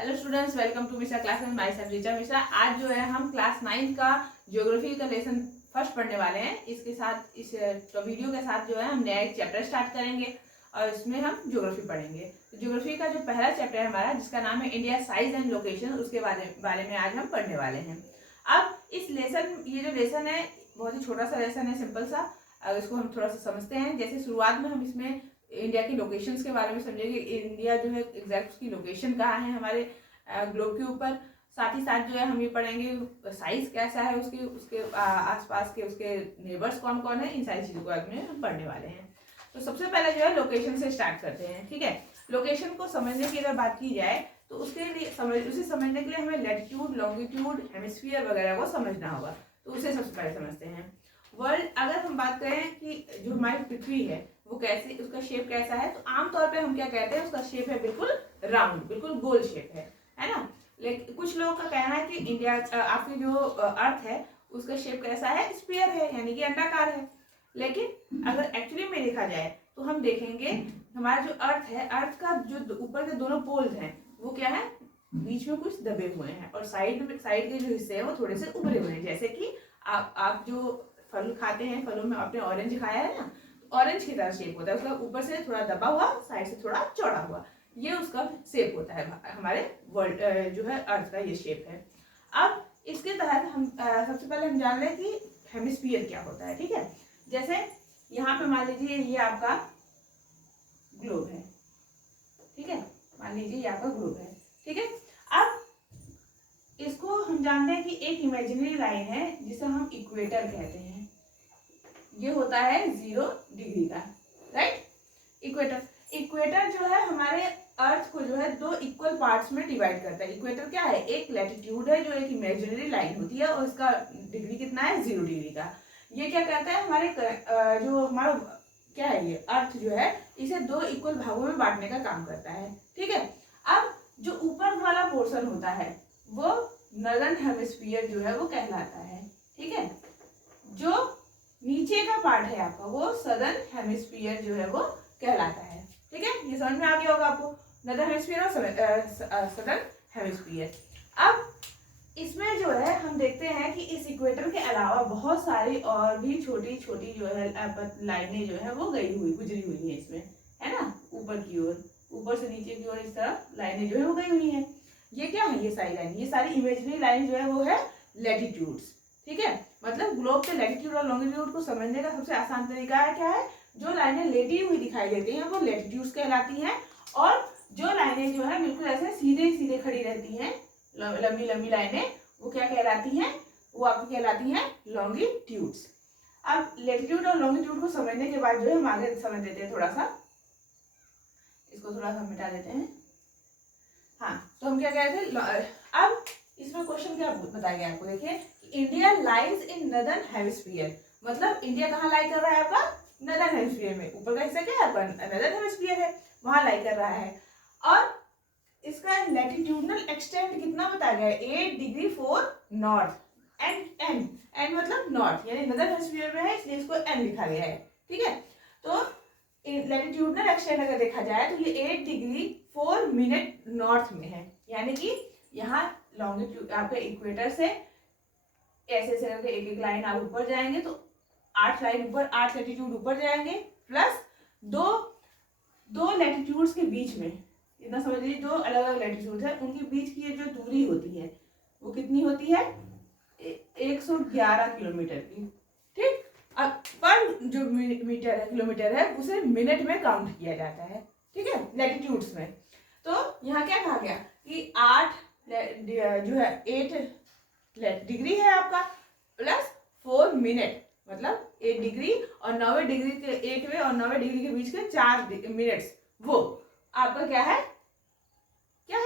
Hello students, welcome to Mishra classes. Myself Richa Mishra. आज जो है हम क्लास 9 का ज्योग्राफी का लेसन फर्स्ट पढ़ने वाले हैं। इसके साथ इस वीडियो के साथ जो है हम नया एक चैप्टर स्टार्ट करेंगे और इसमें हम ज्योग्राफी पढ़ेंगे। तो ज्योग्राफी का जो पहला चैप्टर है हमारा, जिसका नाम है इंडिया साइज एंड लोकेशन, उसके बारे में आज हम पढ़ने वाले हैं। अब ये जो लेसन है बहुत ही छोटा सा लेसन है, सिंपल सा। अब इसको हम थोड़ा सा समझते हैं। जैसे शुरुआत में हम इसमें इंडिया की लोकेशंस के बारे में समझेंगे। इंडिया जो है एग्जैक्ट उसकी लोकेशन कहाँ है हमारे ग्लोब के ऊपर। साथ ही साथ जो है हम ये पढ़ेंगे साइज कैसा है उसके उसके आसपास के उसके नेबर्स कौन कौन है। इन सारी चीज़ों को में हम पढ़ने वाले हैं। तो सबसे पहले जो है लोकेशन से स्टार्ट करते हैं। ठीक है, लोकेशन को समझने की अगर बात की जाए तो उसे समझने के लिए हमें लैटिट्यूड, लॉन्गिट्यूड, हेमिस्फीयर वगैरह को समझना होगा। तो उसे सबसे पहले समझते हैं। वर्ल्ड अगर हम बात करें कि जो हमारी पृथ्वी है वो कैसी, उसका शेप कैसा है, तो आमतौर पे हम क्या कहते हैं, उसका शेप है बिल्कुल राउंड, बिल्कुल गोल शेप है ना। लेकिन कुछ लोगों का कहना है कि इंडिया आपकी जो अर्थ है उसका शेप कैसा है, स्फीयर है, यानी कि अंडाकार है। लेकिन अगर एक्चुअली में देखा जाए तो हम देखेंगे हमारा जो अर्थ है, अर्थ का जो ऊपर के दोनों पोल्स हैं वो क्या है, बीच में कुछ दबे हुए हैं और साइड के जो हिस्से हैं वो थोड़े से उभरे हुए हैं। जैसे कि आप जो फल खाते हैं, फलों में आपने ऑरेंज खाया है ना, ऑरेंज की तरह शेप होता है उसका, ऊपर से थोड़ा दबा हुआ, साइड से थोड़ा चौड़ा हुआ, ये उसका शेप होता है। हमारे वर्ल्ड जो है अर्थ का ये शेप है। अब इसके तहत हम सबसे पहले हम जान लें कि हेमिस्फीयर क्या होता है। ठीक है, जैसे यहाँ पे मान लीजिए ये आपका ग्लोब है। ठीक है, मान लीजिए ये आपका ग्लोब है। ठीक है, अब इसको हम जानते हैं कि एक इमेजिनरी लाइन है जिसे हम इक्वेटर कहते हैं। ये होता है 0 डिग्री का, राइट। इक्वेटर जो है हमारे अर्थ को जो है दो इक्वल पार्ट्स में डिवाइड करता है। इक्वेटर क्या है, एक लैटिट्यूड है जो एक इमेजिनरी लाइन होती है और इसका डिग्री कितना है, 0 डिग्री का। ये क्या करता है, हमारे जो हमारा क्या है, ये अर्थ जो है इसे दो इक्वल भागों में बांटने का काम करता है। ठीक है, अब जो ऊपर वाला पोर्शन होता है वो नॉर्दर्न हेमिस्फीयर जो है वो कहलाता है। ठीक है, जो नीचे का पार्ट है आपका वो सदर्न हेमिस्फीयर जो है वो कहलाता है। ठीक है, ये समझ में आ गया होगा आपको, नॉर्दर्न हेमिस्फीयर और सदर्न हेमिस्फीयर। अब इसमें जो है हम देखते हैं कि इस इक्वेटर के अलावा बहुत सारी और भी छोटी छोटी जो है लाइनें जो है वो गुजरी हुई है इसमें, है ना। ऊपर की ओर, ऊपर से नीचे की ओर इस तरफ लाइनें जो है वो गई हुई है। ये क्या है, ये सारी लाइन, ये सारी इमेजिनरी लाइन जो है वो है लैटिट्यूड्स। ठीक है, मतलब ग्लोब के लैटिट्यूड और लॉन्गिट्यूड को समझने का सबसे आसान तरीका है क्या है, जो लाइनें लेटी हुई दिखाई देती हैं वो लैटिट्यूड्स कहलाती हैं, और जो लाइनें जो है बिल्कुल ऐसे सीधे सीधे खड़ी रहती हैं, लंबी लंबी लाइनें, वो क्या कहलाती हैं, वो आपकी कहलाती हैं लॉन्गिट्यूड्स। अब लैटिट्यूड और लॉन्गिट्यूड को समझने के बाद जो है हम आगे समझ लेते हैं। थोड़ा सा इसको थोड़ा सा मिटा देते हैं। हाँ, तो हम क्या कह रहे थे, अब इसमें क्वेश्चन क्या बताया गया आपको, देखिए India lies in northern hemisphere, मतलब इंडिया कहाँ लाई कर रहा है आपका, नॉर्दर्न हेमिस्फीयर में। ऊपर का हिस्सा क्या है आपका, नॉर्दर्न हेमिस्फीयर है, वहां लाई कर रहा है। और इसका लैटिट्यूडनल एक्सटेंट कितना बताया गया है, 8 डिग्री 4 नॉर्थ, एंड मतलब नॉर्थ, यानी नॉर्दर्न हेमिस्फीयर में है इसलिए इसको एन लिखा गया है। ठीक है, तो लैटिट्यूडनल एक्सटेंट अगर देखा जाए तो ये 8 डिग्री 4 मिनट नॉर्थ में है, यानी कि यहाँ लॉन्गिट्यूड आपके इक्वेटर से ऐसे ऐसे करके एक एक लाइन आप ऊपर जाएंगे तो 8 लाइन ऊपर, 8 लैटिट्यूड ऊपर जाएंगे, प्लस दो लैटिट्यूड्स के बीच में, इतना समझ लीजिए, दो अलग अलग लैटिट्यूड है, उनके बीच की जो दूरी होती है वो कितनी होती है, 111 किलोमीटर की। ठीक, अब पर जो मीटर है, किलोमीटर है, उसे मिनट में काउंट किया जाता है। ठीक है, लैटिट्यूड्स में। तो यहाँ क्या कहा गया कि 8 जो है 8 डिग्री है आपका, प्लस 4 मिनट, मतलब 8 डिग्री और 90 डिग्री के 8वें और 90 डिग्री के बीच के 4 मिनट्स, वो आपका क्या है,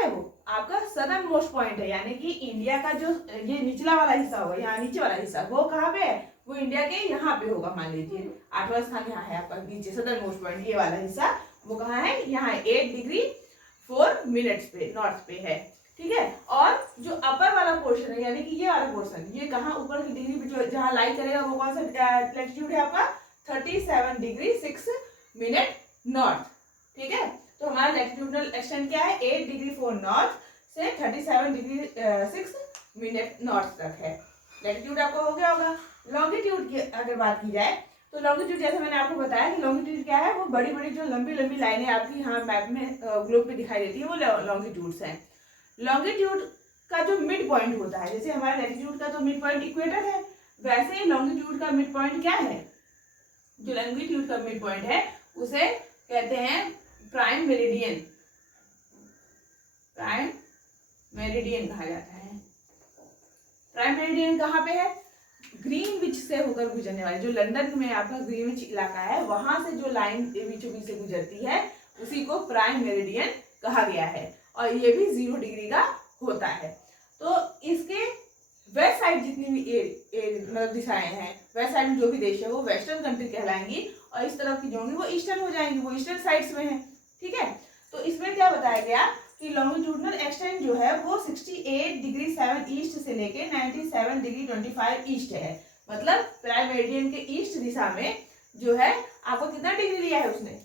वो आपका सदर्न मोस्ट पॉइंट है। यानी कि इंडिया का जो ये निचला वाला हिस्सा होगा, यहाँ नीचे वाला हिस्सा, वो कहाँ पे है, वो इंडिया के यहाँ पे होगा। मान लीजिए 8वां स्थान यहाँ है आपका, नीचे सदर्न मोस्ट पॉइंट, ये वाला हिस्सा वो कहाँ है, यहाँ 8 डिग्री 4 मिनट्स पे नॉर्थ पे है। ठीक है, और जो अपर वाला पोर्शन है, यानी कि ये वाला पोर्शन, ये कहाँ ऊपर की डिग्री जहाँ लाई करेगा वो कौन सा लैटिट्यूड है आपका, 37 डिग्री 6 मिनट नॉर्थ। ठीक है, तो हमारा लैटिट्यूडनल एक्सटेंट क्या है, 8 डिग्री 4 नॉर्थ, से 37°6' नॉर्थ तक है। लैटिट्यूड आपको हो गया होगा। लॉन्गिट्यूड की अगर बात की जाए तो लॉन्गिट्यूड जैसे मैंने आपको बताया कि लॉन्गिट्यूड क्या है, वो बड़ी बड़ी जो लंबी लंबी लाइनें आपकी यहाँ मैप में ग्लोब पे दिखाई देती है वो लॉन्गिट्यूड्स हैं। लॉन्गिट्यूड का जो मिड पॉइंट होता है, जैसे हमारे लैटिट्यूड का तो मिड पॉइंट इक्वेटर है, वैसे ही लॉन्गिट्यूड का मिड पॉइंट क्या है, जो लॉन्गिट्यूड का मिड पॉइंट है उसे कहते हैं प्राइम मेरिडियन। प्राइम मेरिडियन कहा जाता है। प्राइम मेरिडियन कहाँ पे है? ग्रीनविच से होकर गुजरने वाली, जो लंदन में आपका ग्रीनविच इलाका है वहां से जो लाइन बीचों बीच से गुजरती है उसी को प्राइम मेरिडियन कहा गया है, और ये भी 0 डिग्री का होता है। तो इसके वेस्ट साइड जितनी भी मतलब दिशाएं हैं, वेस्ट साइड में जो भी देश है वो वेस्टर्न कंट्री कहलाएंगी, और इस तरफ की जो होंगी वो ईस्टर्न हो जाएंगी, वो ईस्टर्न साइड्स में है। ठीक है, तो इसमें क्या बताया गया कि लॉन्गिट्यूडनल एक्सटेंट जो है वो 68°7 ईस्ट से लेके 97°25 ईस्ट है। मतलब प्राइम मेरिडियन के ईस्ट दिशा में जो है आपको कितना डिग्री लिया है उसने,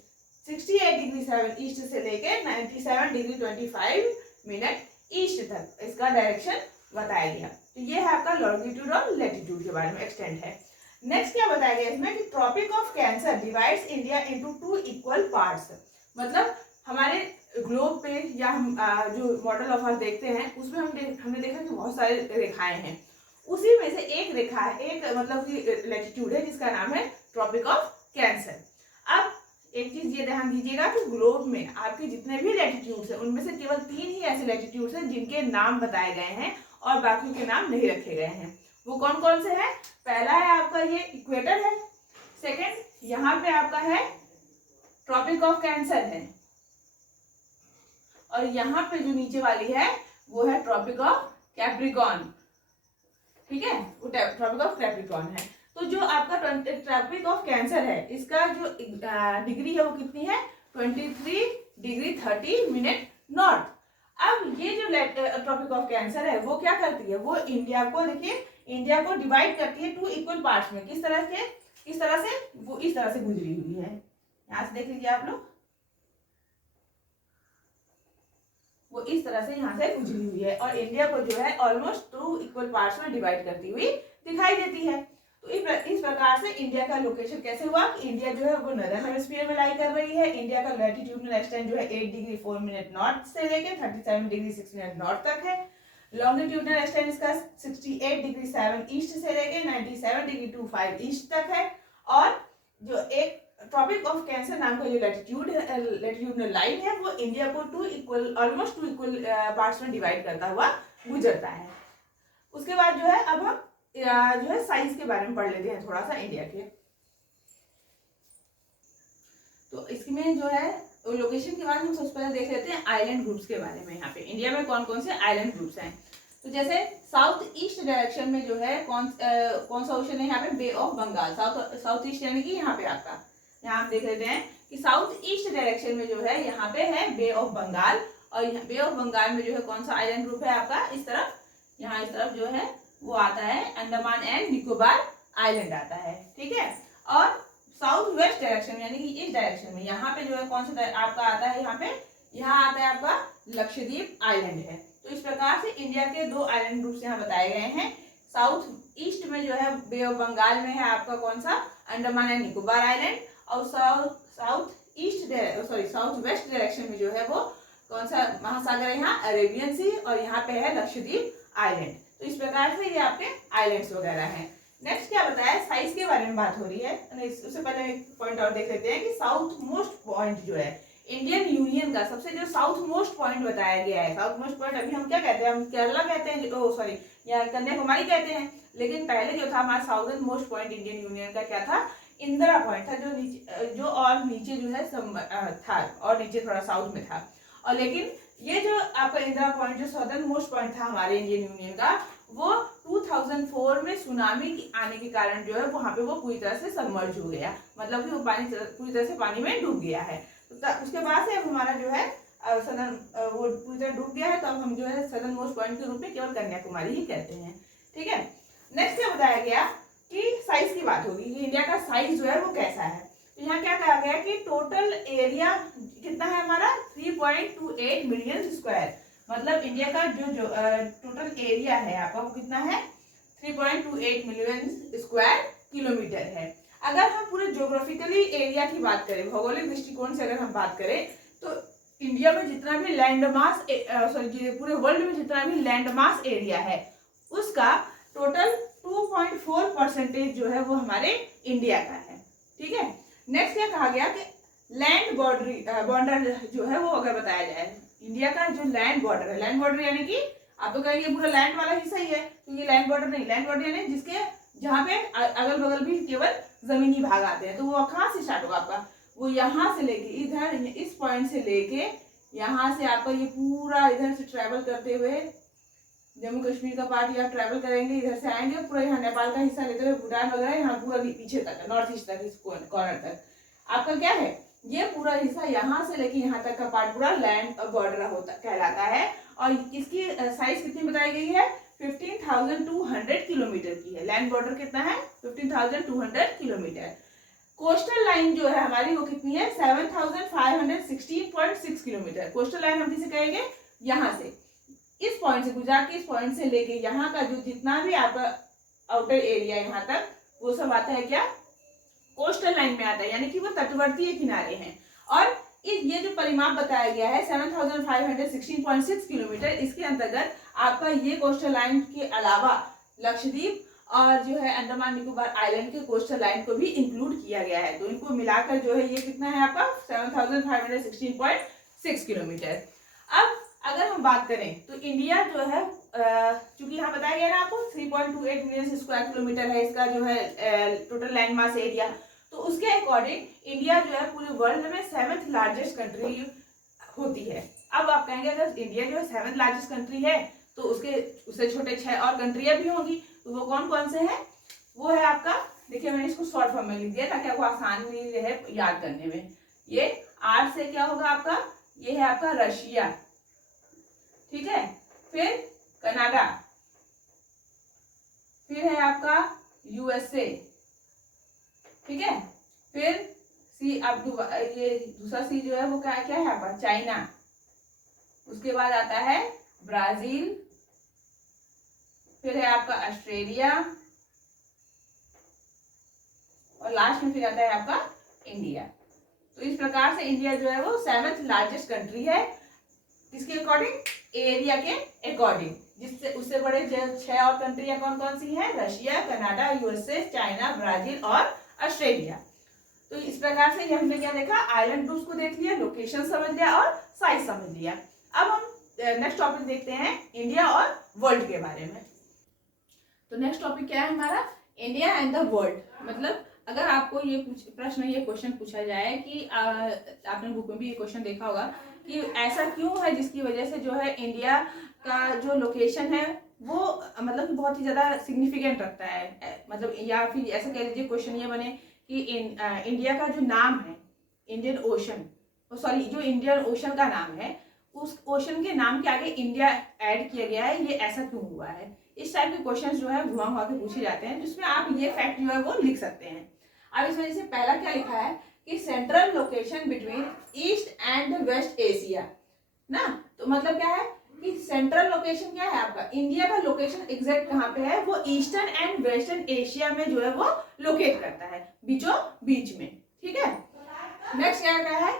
68°7 ईस्ट से लेके 97°25 ईस्ट तक इसका डायरेक्शन बताया गया। तो ये है आपका लॉन्गिट्यूड और लैटिट्यूड के बारे में एक्सटेंट है। नेक्स्ट क्या बताया गया इसमें कि tropic of cancer divides India into 2 equal parts. मतलब हमारे ग्लोब पे या हम जो मॉडल ऑफ अर्थ देखते हैं उसमें हमने देखा कि बहुत सारे रेखाएं हैं, उसी में से एक रेखा है, एक मतलब कि लैटिट्यूड है जिसका नाम है ट्रॉपिक ऑफ कैंसर। अब एक चीज ये ध्यान दीजिएगा कि ग्लोब में आपके जितने भी लैटिट्यूड्स हैं उनमें से केवल 3 ही ऐसे लैटिट्यूड्स हैं जिनके नाम बताए गए हैं और बाकियों के नाम नहीं रखे गए हैं। वो कौन कौन से हैं? पहला है आपका ये इक्वेटर है, सेकंड यहाँ पे आपका है ट्रॉपिक ऑफ कैंसर है, और यहाँ पे जो नीचे वाली है वो है ट्रॉपिक ऑफ कैप्रिकॉर्न। ठीक है, वो ट्रॉपिक ऑफ कैप्रिकॉर्न है। तो जो आपका ट्रॉपिक ऑफ कैंसर है इसका जो डिग्री है वो कितनी है, 23°30' नॉर्थ। अब ये जो ट्रॉपिक ऑफ कैंसर है वो क्या करती है, वो इंडिया को, देखिए इंडिया को डिवाइड करती है 2 इक्वल पार्ट्स में। किस तरह से? वो इस तरह से गुजरी हुई है, यहाँ से देख लीजिए आप लोग, वो इस तरह से यहाँ से गुजरी हुई है और इंडिया को जो है ऑलमोस्ट 2 इक्वल पार्ट्स में डिवाइड करती हुई दिखाई देती है। तो इस प्रकार से इंडिया का लोकेशन कैसे हुआ कि इंडिया जो है वो नॉर्दर्न हेमिस्फीयर में लाई कर रही है। इंडिया का लैटिट्यूडनल एक्सटेंट जो है 8°4' नॉर्थ से लेके 37°6' नॉर्थ तक है। लॉन्गिट्यूडनल एक्सटेंट इसका 68°7 ईस्ट से लेके 97°25 ईस्ट तक है। और जो एक ट्रॉपिक ऑफ कैंसर नाम का जो लैटिट्यूडनल लाइन है वो इंडिया को ऑलमोस्ट 2 इक्वल पार्ट्स में डिवाइड करता हुआ गुजरता है। उसके बाद जो है अब हम जो है साइज के बारे में पढ़ लेते हैं थोड़ा सा इंडिया के। तो इसमें जो है लोकेशन के बाद हम सबसे पहले देख लेते हैं आइलैंड ग्रुप्स के बारे में। यहाँ पे इंडिया में कौन कौन से आइलैंड ग्रुप्स हैं। तो जैसे साउथ ईस्ट डायरेक्शन में जो है कौन सा ओशन है, यहाँ पे बे ऑफ बंगाल। साउथ ईस्ट यानी कि यहाँ पे आपका, यहाँ आप देख लेते हैं कि साउथ ईस्ट डायरेक्शन में जो है यहाँ पे है बे ऑफ बंगाल, और बे ऑफ बंगाल में जो है कौन सा आइलैंड ग्रुप है आपका, इस तरफ, यहाँ इस तरफ जो है वो आता है अंडमान एंड निकोबार आइलैंड आता है। ठीक है, और साउथ वेस्ट डायरेक्शन यानी कि इस डायरेक्शन में यहाँ पे जो है कौन सा आपका आता है, यहाँ आता है आपका लक्षद्वीप आइलैंड है। तो इस प्रकार से इंडिया के 2 आइलैंड ग्रुप्स यहाँ बताए गए हैं। साउथ ईस्ट में जो है बे ऑफ बंगाल में है आपका कौन सा, अंडमान एंड निकोबार आइलैंड, और साउथ वेस्ट डायरेक्शन में जो है वो कौन सा महासागर है, यहाँ अरेबियन सी, और यहाँ पे है लक्षद्वीप आइलैंड। तो इस प्रकार से ये आपके आइलैंड्स वगैरह हैं। नेक्स्ट क्या बताया, साइज के बारे में बात हो रही है। उससे पहले एक पॉइंट और देख लेते हैं कि साउथ मोस्ट पॉइंट जो है इंडियन यूनियन का सबसे जो साउथ मोस्ट पॉइंट बताया गया है। साउथ मोस्ट पॉइंट अभी हम क्या कहते हैं, हम केरला कहते हैं, या कन्याकुमारी कहते हैं, लेकिन पहले जो था हमारा southern most point Indian union का क्या था, इंदिरा पॉइंट था, जो और नीचे जो है था, और नीचे थोड़ा साउथ में था। और लेकिन ये जो आपका इंदिरा पॉइंट जो सदर्न मोस्ट पॉइंट था हमारे इंडियन यूनियन का, वो 2004 में सुनामी आने के कारण जो है वहां पे वो पूरी तरह से सबमर्ज हो गया, मतलब कि वो पूरी तरह से पानी में डूब गया है। तो उसके बाद से अब हमारा जो है वो पूरी तरह डूब गया है, तो अब हम जो है सदर्न मोस्ट पॉइंट के रूप में केवल कन्याकुमारी ही कहते हैं। ठीक है, नेक्स्ट क्या बताया गया कि साइज की बात होगी कि इंडिया का साइज जो है वो कैसा है। तो यहाँ क्या कहा गया कि टोटल एरिया कितना है हमारा, 3.28 मिलियन स्क्वायर, मतलब इंडिया का जो टोटल एरिया है आपका वो कितना है 3.28 मिलियन स्क्वायर किलोमीटर है। अगर हम पूरे ज्योग्राफिकली एरिया की बात करें, भौगोलिक दृष्टिकोण से अगर हम बात करें, तो इंडिया में जितना भी लैंड मास सॉरी पूरे वर्ल्ड में जितना भी लैंड मास एरिया है उसका टोटल 2.4% जो है वो हमारे इंडिया का है। ठीक है, नेक्स्ट क्या कहा गया कि लैंड बॉर्डर जो है वो अगर बताया जाए, इंडिया का जो लैंड बॉर्डर है, लैंड बॉर्डर यानी कि आप तो कहेंगे पूरा लैंड वाला हिस्सा ही है, तो ये लैंड बॉर्डर नहीं, लैंड बॉर्डर यानी जिसके जहाँ पे अगल बगल भी केवल जमीनी भाग आते हैं। तो वो कहाँ से स्टार्ट होगा आपका, वो यहाँ से लेके इधर इस पॉइंट से लेके यहाँ से आपका ये पूरा इधर से ट्रेवल करते हुए जम्मू कश्मीर का पार्ट यहाँ ट्रेवल करेंगे, इधर से आएंगे पूरा यहाँ नेपाल का हिस्सा लेते हुए भूटान वगैरह यहाँ पूरा पीछे तक नॉर्थ ईस्ट तक, इस कॉर्नर तक आपका क्या है, ये पूरा हिस्सा यहाँ से लेके यहाँ तक का पार्ट पूरा लैंड बॉर्डर होता कहलाता है। और इसकी साइज कितनी बताई गई है 15,200 किलोमीटर की है। लैंड बॉर्डर कितना है 15,200 किलोमीटर। कोस्टल लाइन जो है हमारी वो कितनी है 7,516.6 किलोमीटर। कोस्टल लाइन हम किसे कहेंगे, यहाँ से इस पॉइंट से, गुजरात के इस पॉइंट से लेके यहाँ का जो जितना भी आपका आउटर एरिया यहाँ तक वो सब आता है क्या, कोस्टल लाइन में आता है, यानी कि वो तटवर्तीय किनारे हैं। और ये जो परिमाप बताया गया है 7,516.6 किलोमीटर, इसके अंतर्गत आपका ये कोस्टल लाइन के अलावा लक्षद्वीप और जो है अंडमान निकोबार आइलैंड के कोस्टल लाइन को भी इंक्लूड किया गया है। तो इनको मिलाकर जो है ये कितना है आपका 7,516.6 किलोमीटर। अब अगर हम बात करें तो इंडिया जो है चूंकि यहाँ बताया गया ना आपको 3.28 मिलियन स्क्वायर किलोमीटर है इसका जो है टोटल लैंड मास एरिया, तो उसके अकॉर्डिंग इंडिया जो है पूरे वर्ल्ड में 7th लार्जेस्ट कंट्री होती है। अब आप कहेंगे अगर इंडिया जो है 7th लार्जेस्ट कंट्री है तो उससे छोटे 6 और कंट्रियां भी होंगी, तो वो कौन कौन से हैं, वो है आपका, देखिए मैंने इसको शॉर्ट फॉर्म में लिख दिया ताकि आपको आसानी रहे याद करने में। ये आर से क्या होगा आपका, ये है आपका रशिया, ठीक है, फिर कनाडा, फिर है आपका यूएसए, ठीक है, फिर सी, अब ये दूसरा सी जो है वो क्या क्या है आपका चाइना, उसके बाद आता है ब्राजील, फिर है आपका ऑस्ट्रेलिया और लास्ट में फिर आता है आपका इंडिया। तो इस प्रकार से इंडिया जो है वो 7th लार्जेस्ट कंट्री है, किसके अकॉर्डिंग, एरिया के अकॉर्डिंग। जिससे उससे बड़े 6 और कंट्रियां कौन कौन सी हैं, Russia, Canada, USA, China, Brazil और ऑस्ट्रेलिया। तो इस प्रकार से हमने क्या देखा, आइलैंड ग्रुप्स को देख लिया, लोकेशन समझ लिया और साइज समझ लिया। अब हम नेक्स्ट टॉपिक देखते हैं इंडिया और वर्ल्ड के बारे में। तो नेक्स्ट टॉपिक क्या है हमारा, इंडिया एंड द वर्ल्ड। मतलब अगर आपको ये क्वेश्चन पूछा जाए कि आपने बुक में भी ये क्वेश्चन देखा होगा कि ऐसा क्यों है जिसकी वजह से जो है इंडिया का जो लोकेशन है वो मतलब बहुत ही ज़्यादा सिग्निफिकेंट रखता है, मतलब या फिर ऐसा कह लीजिए क्वेश्चन ये बने कि इंडिया का जो नाम है इंडियन ओशन, जो इंडियन ओशन का नाम है उस ओशन के नाम के आगे इंडिया ऐड किया गया है, ये ऐसा क्यों हुआ है। इस टाइप के क्वेश्चन जो है घुमा हुआ के पूछे जाते हैं, जिसमें आप ये फैक्ट जो है वो लिख सकते हैं। अब इस वजह से पहला क्या लिखा है कि central location between east and west Asia ना, तो मतलब क्या है कि सेंट्रल लोकेशन क्या है आपका, इंडिया का लोकेशन एग्जैक्ट कहाँ पे है, वो ईस्टर्न एंड वेस्टर्न एशिया में जो है वो लोकेट करता है, बीचों बीच में, ठीक है। नेक्स्ट क्या है,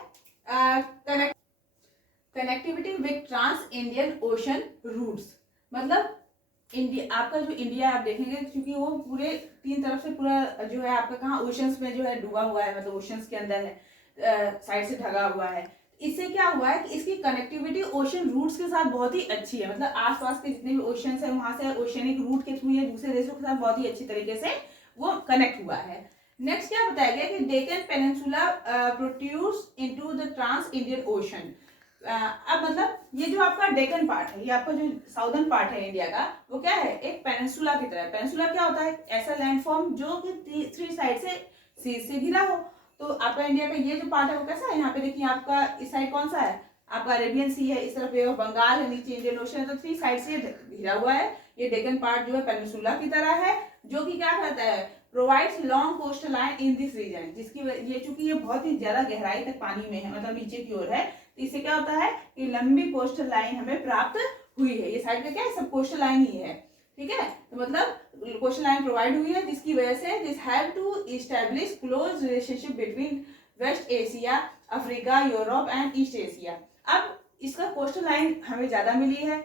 connectivity with trans Indian ocean routes. मतलब इंडिया, आपका जो इंडिया आप देखेंगे क्योंकि वो पूरे 3 तरफ से पूरा जो है आपका कहाँ ओशंस में जो है डूबा हुआ है, मतलब ओशंस के अंदर है, साइड से ढगा हुआ है। इससे क्या हुआ है कि इसकी कनेक्टिविटी ओशन रूट्स के साथ बहुत ही अच्छी है, मतलब आसपास के जितने भी ओशंस है वहां से ओशनिक रूट के थ्रू ये दूसरे देशों के साथ बहुत ही अच्छी तरीके से वो कनेक्ट हुआ है। नेक्स्ट क्या बताया गया कि Deccan peninsula protrudes into the trans Indian Ocean. अब मतलब ये जो आपका डेक्कन पार्ट है, ये आपका जो साउदर्न पार्ट है इंडिया का, वो क्या है एक पेनिनसुला की तरह। पेनिनसुला क्या होता है, ऐसा लैंडफॉर्म जो कि 3 साइड से सी से घिरा हो। तो आपका इंडिया का ये जो पार्ट है वो कैसा है, यहाँ पे देखिए आपका इस साइड कौन सा है, आपका अरेबियन सी है, इस तरफ बे ऑफ बंगाल है, नीचे इंडियन ओशन है, तो 3 साइड से घिरा हुआ है। ये डेक्कन पार्ट जो है पेनिनसुला की तरह है, जो कि क्या करता है, provides long coastal line in this region, जिसकी ये चूंकि ये बहुत ही ज्यादा गहराई तक पानी में है, मतलब नीचे की ओर है, इससे क्या होता है कि लंबी कोस्टल लाइन हमें प्राप्त हुई है। ये साइड में क्या है, सब कोस्टल लाइन ही है, ठीक है। तो मतलब कोस्टल लाइन प्रोवाइड हुई है, जिसकी वजह से this help to establish close relationship between west Asia, Africa, Europe and east Asia. अब इसका कोस्टल लाइन हमें ज्यादा मिली है,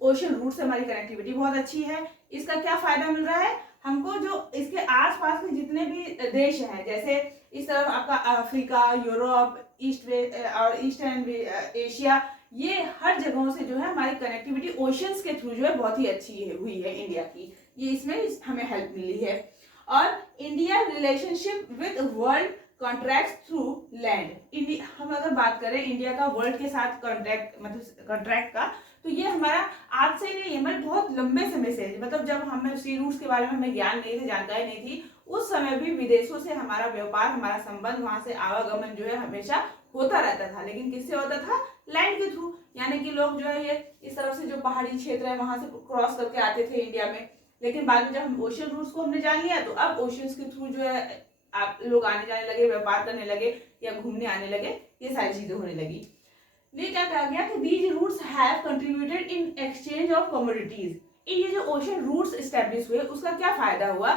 ओशन रूट से हमारी कनेक्टिविटी बहुत अच्छी है। इसका क्या फायदा मिल रहा है हमको, जो इसके आसपास के जितने भी देश हैं, जैसे इस तरफ आपका अफ्रीका, यूरोप, ईस्ट और ईस्टर्न एशिया, ये हर जगहों से जो है हमारी कनेक्टिविटी ओशंस के थ्रू जो है बहुत ही अच्छी हुई है इंडिया की, ये इसमें हमें हेल्प मिली है। और India relationship with world contract through land, India हम अगर बात करें इंडिया का वर्ल्ड के साथ कॉन्ट्रैक्ट मतलब कॉन्ट्रैक्ट का, तो ये हमारा आज से नहीं, हमारे बहुत लंबे समय से, मतलब जब हमें सी रूट्स के बारे में हमें ज्ञान नहीं था, जानकारी नहीं थी, उस समय भी विदेशों से हमारा व्यापार, हमारा संबंध, वहां से आवागमन जो है हमेशा होता रहता था। लेकिन किससे होता था, लैंड के थ्रू, यानी कि लोग जो है ये इस तरफ से जो पहाड़ी क्षेत्र है वहां से क्रॉस करके आते थे इंडिया में। लेकिन बाद में जब हम ओशन रूट्स को हमने जान लिया, तो अब ओशंस के थ्रू जो है आप लोग आने जाने लगे, व्यापार करने लगे या घूमने आने लगे, ये सारी चीजें होने लगी। ये क्या कहा गया कि these routes have contributed in exchange of commodities. ये जो ओशन रूट्स एस्टेब्लिश हुए उसका क्या फायदा हुआ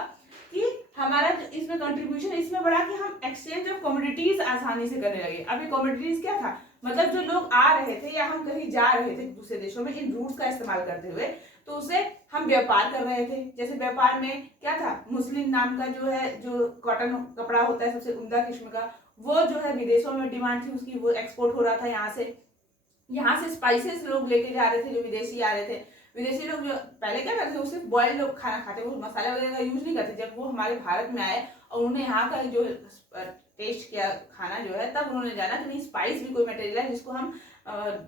कि हमारा इसमें कंट्रीब्यूशन इसमें बढ़ा कि हम एक्सचेंज ऑफ कमोडिटीज आसानी से करने लगे। अभी कमोडिटीज क्या था, मतलब जो लोग आ रहे थे या हम कहीं जा रहे थे दूसरे देशों में, इन रूट्स का इस्तेमाल करते हुए, तो उससे हम व्यापार कर रहे थे। जैसे व्यापार में क्या था, मुस्लिम नाम का जो है, जो कॉटन कपड़ा होता है सबसे उम्दा किस्म का, वो जो है विदेशों में डिमांड थी उसकी, वो एक्सपोर्ट हो रहा था यहाँ से स्पाइसेस लोग लेके जा रहे थे, जो विदेशी आ रहे थे। विदेशी लोग जो पहले क्या करते थे, सिर्फ बॉइल्ड लोग खाना खाते, वो मसाला वगैरह का यूज नहीं करते। जब वो हमारे भारत में आए और उन्होंने यहाँ का जो टेस्ट किया खाना जो है, तब उन्होंने जाना कि नहीं, स्पाइस भी कोई मटेरियल है जिसको हम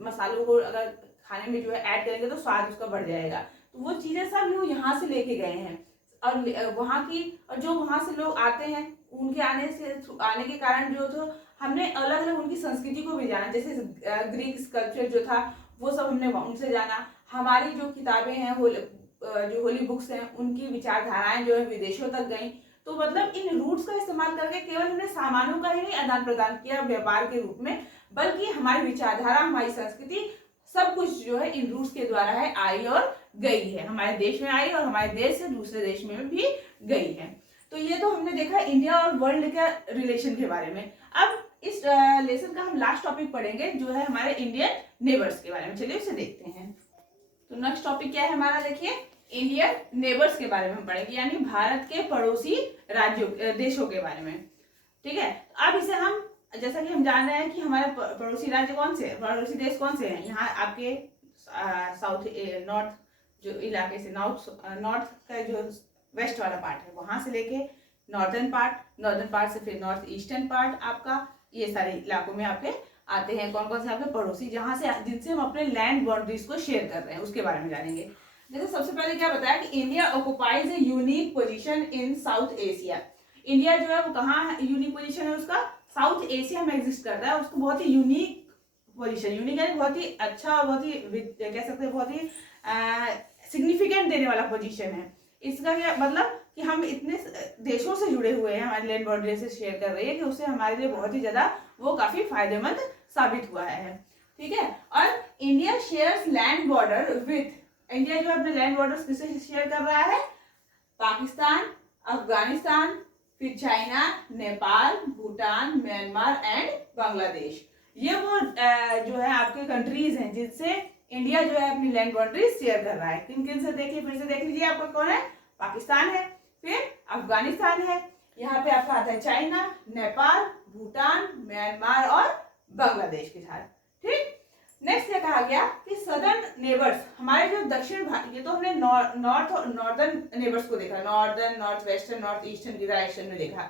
मसालों को अगर खाने में जो है ऐड करेंगे तो स्वाद उसका बढ़ जाएगा। तो वो चीजें सब लोग यहाँ से लेके गए हैं, और वहाँ की, और जो वहाँ से लोग आते हैं उनके आने के कारण जो तो हमने अलग अलग उनकी संस्कृति को भी जाना। जैसे ग्रीक स्कल्पचर जो था वो सब हमने उनसे जाना। हमारी जो किताबें हैं, जो होली बुक्स हैं, उनकी विचारधाराएं जो है विदेशों तक गई। तो मतलब इन रूट्स का इस्तेमाल करके केवल हमने सामानों का ही नहीं आदान प्रदान किया व्यापार के रूप में, बल्कि हमारी विचारधारा, हमारी संस्कृति, सब कुछ जो है इन रूट्स के द्वारा है आई और गई है, हमारे देश में आई और हमारे देश से दूसरे देश में भी गई है। तो ये तो हमने देखा इंडिया और वर्ल्ड के रिलेशन के बारे में। अब इस लेसन का हम लास्ट टॉपिक पढ़ेंगे जो है हमारे इंडियन नेबर्स के बारे में। चलिए उसे देखते हैं। तो नेक्स्ट टॉपिक क्या है हमारा, देखिए इंडियन नेबर्स के बारे में हम पढ़ेंगे, यानी भारत के पड़ोसी राज्यों, देशों के बारे में, ठीक है। अब इसे हम, जैसा कि हम जान रहे हैं कि हमारे पड़ोसी राज्य कौन से, पड़ोसी देश कौन से हैं, यहाँ आपके साउथ नॉर्थ जो इलाके से, नॉर्थ का जो वेस्ट वाला पार्ट है वहां से लेके नॉर्दर्न पार्ट से फिर नॉर्थ ईस्टर्न पार्ट आपका, ये सारे इलाकों में आपके आते हैं। कौन कौन से आपके पड़ोसी, जहां से जिनसे हम अपने लैंड बाउंड्रीज को शेयर कर रहे हैं, उसके बारे में जानेंगे। देखो सबसे पहले क्या बताया कि India occupies a unique position in south Asia. India जो है वो कहाँ यूनिक पोजीशन है उसका, साउथ एशिया में एग्जिस्ट करता है। उसको बहुत ही यूनिक पोजीशन, यूनिक यानी बहुत ही अच्छा और बहुत ही कह सकते हैं बहुत ही सिग्निफिकेंट देने वाला पोजीशन है। इसका क्या मतलब कि हम इतने देशों से जुड़े हुए हैं, हमारे लैंड बाउंड्री से शेयर कर रही है कि उससे हमारे लिए बहुत ही ज्यादा वो काफी फायदेमंद साबित हुआ है, ठीक है। और India shares land border with, India जो अपने लैंड बॉर्डर किससे शेयर कर रहा है, पाकिस्तान, अफगानिस्तान, फिर China, Nepal, Bhutan, Myanmar and Bangladesh. ये वो जो है आपके कंट्रीज हैं जिनसे इंडिया जो है अपनी लैंड बाउंड्रीज शेयर कर रहा है। किन किन से देखिए, फिर से देख लीजिए, आपका कौन है, पाकिस्तान है, फिर अफगानिस्तान है, यहाँ पे आपका आता है चाइना, नेपाल, भूटान, म्यांमार और बांग्लादेश के साथ, ठीक। नेक्स्ट क्या कहा गया कि सदर्न नेबर्स, हमारे जो दक्षिण भारत, ये तो हमने नॉर्थ और नॉर्दर्न नेबर्स को देखा, northern, north western, north eastern की डायरेक्शन में देखा।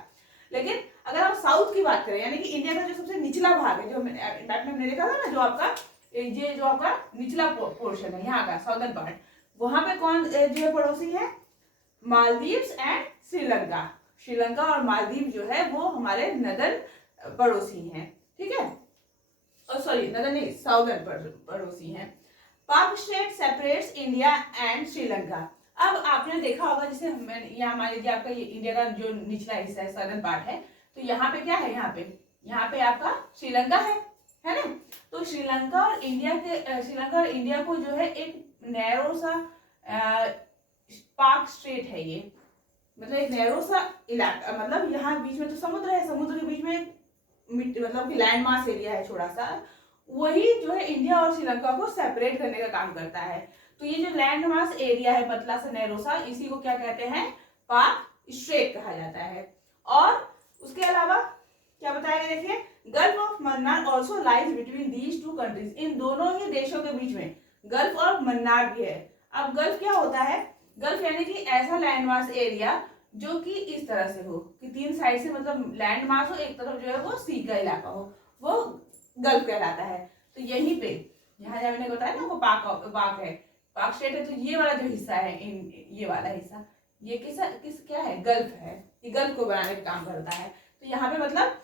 लेकिन अगर हम साउथ की बात करें, यानी कि इंडिया का जो सबसे निचला भाग है, जो इनफैक्ट हमने देखा था ना, जो आपका ये जो आपका निचला पोर्शन है यहाँ का साउदर्न पार्ट, वहां पे कौन जो है पड़ोसी है, मालदीव्स एंड श्रीलंका। श्रीलंका और मालदीव जो है वो हमारे नदर्न पड़ोसी हैं, ठीक है, और सॉरी नदर्न नहीं, साउदर्न पड़ोसी हैं। पाक state separates India and Sri Lanka. अब आपने देखा होगा, जैसे यहाँ मान लीजिए आपका ये इंडिया का जो निचला हिस्सा है, सदर्न पार्ट है, तो यहाँ पे क्या है, यहाँ पे आपका श्रीलंका है, है ना। तो श्रीलंका और इंडिया को जो है एक नैरो सा पाक स्ट्रेट है ये, मतलब एक नैरो सा इलाका, मतलब यहाँ बीच में तो समुद्र है, समुद्र के बीच में मतलब कि लैंड मास एरिया है छोटा सा, वही जो है इंडिया और श्रीलंका को सेपरेट करने का काम करता है। तो ये जो लैंड मास एरिया है पतला सा नैरो सा, इसी को क्या कहते हैं, पाक स्ट्रेट कहा जाता है। और उसके अलावा क्या बताया गया, देखिए, Gulf of Mannar also lies between these two countries, इन दोनों ही देशों के बीच में गल्फ ऑफ मन्नार भी है। अब गल्फ क्या होता है, गल्फ यानी कि ऐसा लैंडमास एरिया जो कि इस तरह से हो कि तीन साइड से मतलब लैंड मास हो, एक तरफ जो है वो सी का इलाका हो, वो गल्फ कहलाता है। तो यहीं पे यहाँ जब मैंने बताया ना वो पाक है, पाक स्टेट है, तो ये वाला जो हिस्सा है, ये वाला हिस्सा, ये किस क्या है, गल्फ है, ये गल्फ को बनाने का काम करता है। तो यहाँ पे मतलब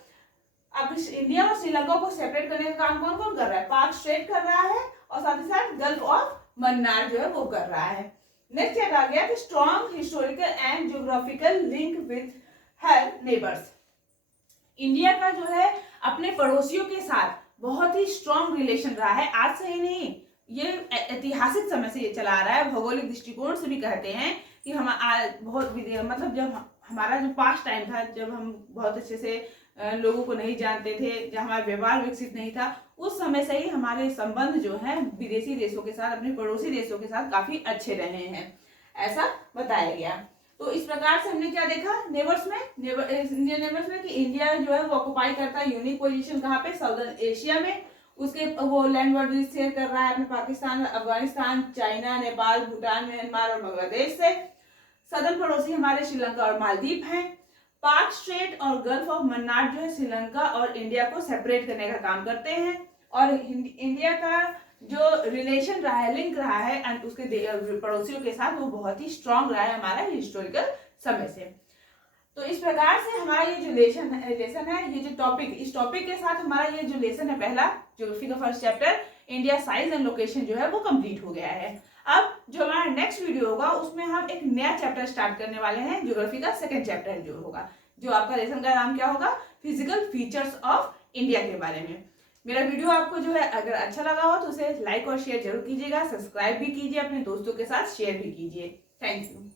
अब इंडिया और श्रीलंका को सेपरेट करने का काम कौन कौन कर रहा है, पाक स्टेट कर रहा है और साथ ही साथ गल्फ ऑफ मन्नार जो है वो कर रहा है। नेक्स्ट चैप्टर आ गया कि strong historical and geographical link with her neighbours. India का जो है अपने पड़ोसियों के साथ बहुत ही स्ट्रॉन्ग रिलेशन रहा है, आज से ही नहीं, ये ऐतिहासिक समय से ये चला आ रहा है। भौगोलिक दृष्टिकोण से भी कहते हैं कि हम बहुत मतलब जब हमारा जो पास्ट टाइम था, जब हम बहुत अच्छे से लोगों को नहीं जानते थे, जब हमारा व्यवहार विकसित नहीं था, उस समय से ही हमारे संबंध जो है विदेशी देशों के साथ, अपने पड़ोसी देशों के साथ काफी अच्छे रहे हैं, ऐसा बताया गया। तो इस प्रकार से हमने क्या देखा नेबर्स में, इंडियन नेबर्स में कि इंडिया जो है वो ऑक्युपाई करता है यूनिक पोजीशन कहाँ पे, साउदर्न एशिया में, उसके वो लैंड बॉर्डर शेयर कर रहा है अपने पाकिस्तान, अफगानिस्तान, चाइना, नेपाल, भूटान, म्यांमार और बांग्लादेश से। सदर्न पड़ोसी हमारे श्रीलंका और मालदीव हैं। पाक स्ट्रेट और गल्फ ऑफ मन्नार जो है श्रीलंका और इंडिया को सेपरेट करने का काम करते हैं। और इंडिया का जो रिलेशन रहा है, लिंक रहा है उसके पड़ोसियों के साथ, वो बहुत ही स्ट्रांग रहा है हमारा हिस्टोरिकल समय से। तो इस प्रकार से हमारा ये जो लेसन है, ये जो टॉपिक, इस टॉपिक के साथ हमारा ये जो लेसन है पहला ज्योग्राफी का first chapter India size and location जो है वो कंप्लीट हो गया है। अब जो हमारा नेक्स्ट वीडियो होगा उसमें हम एक नया चैप्टर स्टार्ट करने वाले हैं, ज्योग्राफी का सेकंड चैप्टर जो होगा, जो आपका लेसन का नाम क्या होगा, फिजिकल फीचर्स ऑफ इंडिया के बारे में। मेरा वीडियो आपको जो है अगर अच्छा लगा हो तो उसे लाइक और शेयर जरूर कीजिएगा, सब्सक्राइब भी कीजिए, अपने दोस्तों के साथ शेयर भी कीजिए। Thank you.